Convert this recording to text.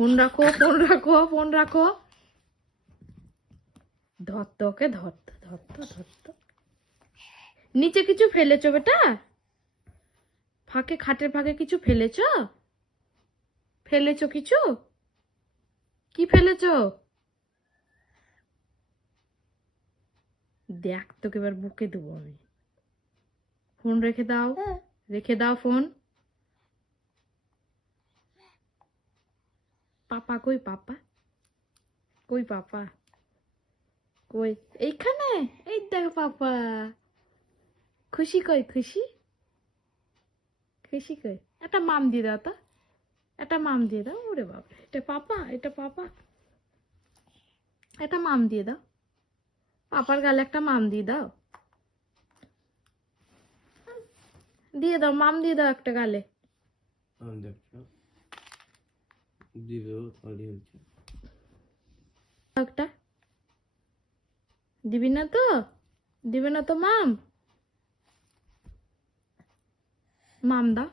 Phone রাখো, phone রাখো, phone রাখো। ধরতো ওকে, ধরতো ধরতো ধরতো। নিচে কিছু ফেলেছো বেটা? ফাঁকে, খাটের ফাঁকে কিছু ফেলেছো? ফেলেছো কিছু? কি ফেলেছো? দেখ তোকে এবার বুকে দেবো আমি। ফোন রেখে দাও, রেখে দাও ফোন। পাপা কই? পাপা কই? পাপা কই? এইখানে? এই দেখ পাপা। খুশি কই? খুশি, খুশি কই? একটা মাম দিয়ে দাও তো, একটা মাম দিয়ে দাও। ওরে বাবা, এটা পাপা, এটা পাপা। একটা মাম দিয়ে দাও, পাপার গালে একটা মাম দিয়ে দাও। দিয়ে দাও, মাম দিয়ে দাও একটা গালে। একটা দিবি না তো? দিবে না তো মাম? মাম দাও।